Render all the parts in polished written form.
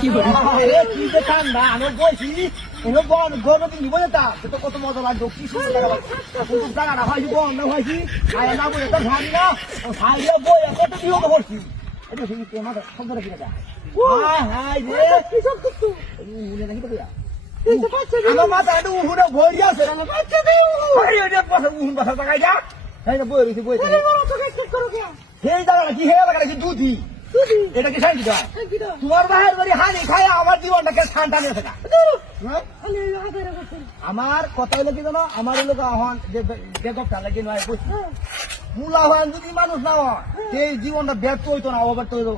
কি যে ঠান্ডা আমি বলছি গরমে নিব যেটা তো কত মজা লাগতো কি সুন্দর কিন্তু জায়গাটা হয়েছি বন্ধ হয়েছি খায় না বলে তো ভাবি না খাইলে বই কত বিহত করছি এটা শুনি তোমার শব্দ রাখি না হ্যাঁ রে কি সব করছো উনি নাকি তো আমার মাথা একটু উহুনে ভরি আছে উহুন বাসা টাকাই যা হ্যাঁ বই রয়েছি বই সেই জায়গাটা কি হয়ে জায়গাটা কি দুধি এটা কি শান্তি দেওয়া তোমার বাহের বাড়ি হানি খায় আমার জীবনটাকে ঠান্ডা নিয়ে থাকা আমার কথা হলো কি জানো আমার হলো এখন যে গপটা লাগে নয় মূলা হন যদি মানুষ না হয় সেই জীবনটা ব্যর্থ হইতো না অব্যর্থ হইতো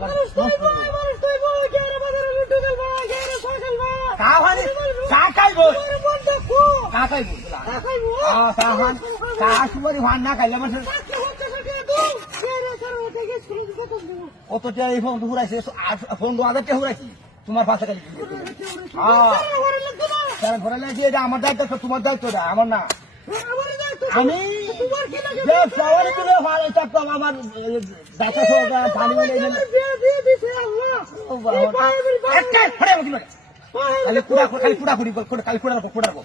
না খাইলে মানুষ কতটা এই ফোন ঘুরাইছে ফোন 2000 ঘুরাইছি তোমার পাশে খালি ঘরে লাগছে এটা আমার দায়িত্ব তোমার দায়িত্ব আমার না আমি সবারই দিলে ভালো থাকতাম আমার দেখা পানি খালি কুড়া খালি কুড়াকুড়ি খালি কুড়াবো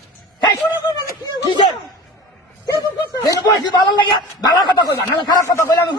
ভালো লাগে ভালো কথা কইলা খারাপ কথা কইলা আমি